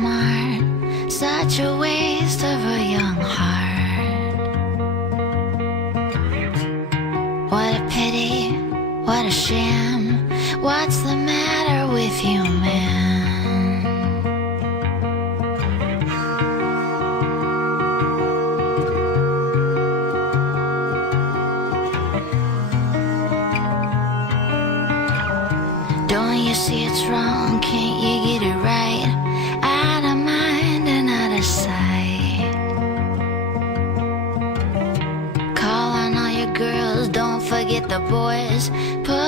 smart, such a waste of a young heart. What a pity, what a sham. What's the matter with you, man? Don't you see it's wrong? Can't you get it right? Out of mind and out of sight. Call on all your girls, don't forget the boys. Put